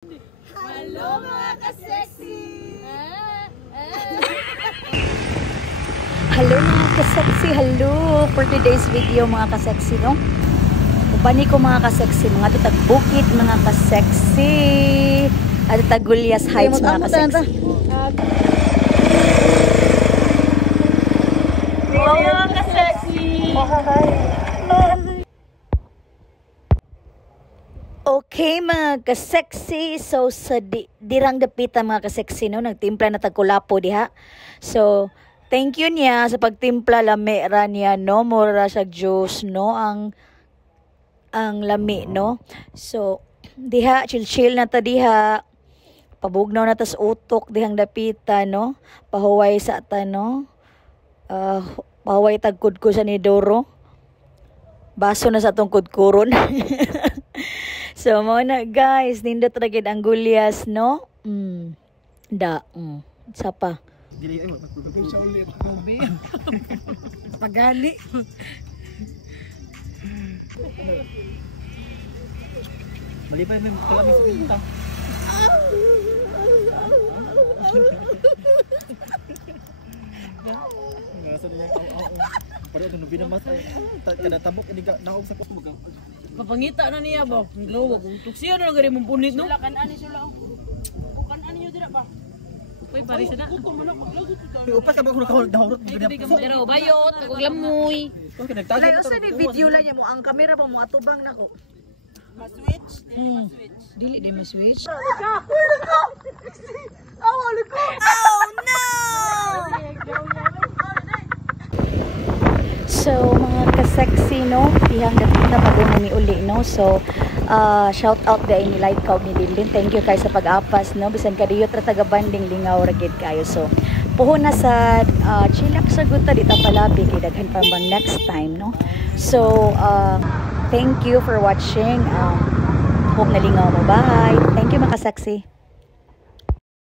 Hello mga ka-sexy! Hello mga ka-sexy, hello! For today's video mga ka-sexy, no? Ubani ko mga ka-sexy, mga tagbukid mga ka-sexy. At Tagulyas Heights mga ka-sexy. Hello mga ka-sexy! Okay mga ka-sexy, so sa dirang dapitan mga ka-sexy, no? Nagtimpla na tagkulapo diha. So, thank you niya sa pagtimpla, lami ra niya, no? Mura sa juice, no? Ang lami, no? So, diha, chill-chill na ta diha. Pabugnaw na tas utok dihang dapitan, no? Pahuway sa ta, no? Pahuway tagkudko sa ni Doro. Baso na sa tong kudkuron. So, mo na guys, nindot ra gid ang gulyas, no? Sa pa. Dili ay magpapagod sa ulit. Gobe. Pagali. Mali pa yung kalami sa pinta. Ngasa niya pero ano binamas ay kada tabok ini naog sa post mo. Papangita na niya ba? Ang glow. Tuksiya na lang gari mong punit, no? Sulakan ani sula. Bukan ani nyo dira pa. Uy, pari sa na. Upas ka ba kung nakahurot Pero bayot, kaglamoy. Okay, nagtagay Ay, usa ni video lang niya mo ang kamera pa mo atubang nako. Ma-switch? Dili di ma-switch. Oh no! So, mga ka-sexy, no? Dihang dapat na pag-una ni uli, no? So, shout out dahil ni Light Cow ni Dindin. Thank you kayo sa pag-apas, no? Bisan ka diyo trataga-banding lingaw ragid kayo. So, puhon na sa chilak sa guta dito palabi kay daghan pa bang next time, no? So, thank you for watching. Hope na lingaw mo. Bye! Thank you mga ka-sexy.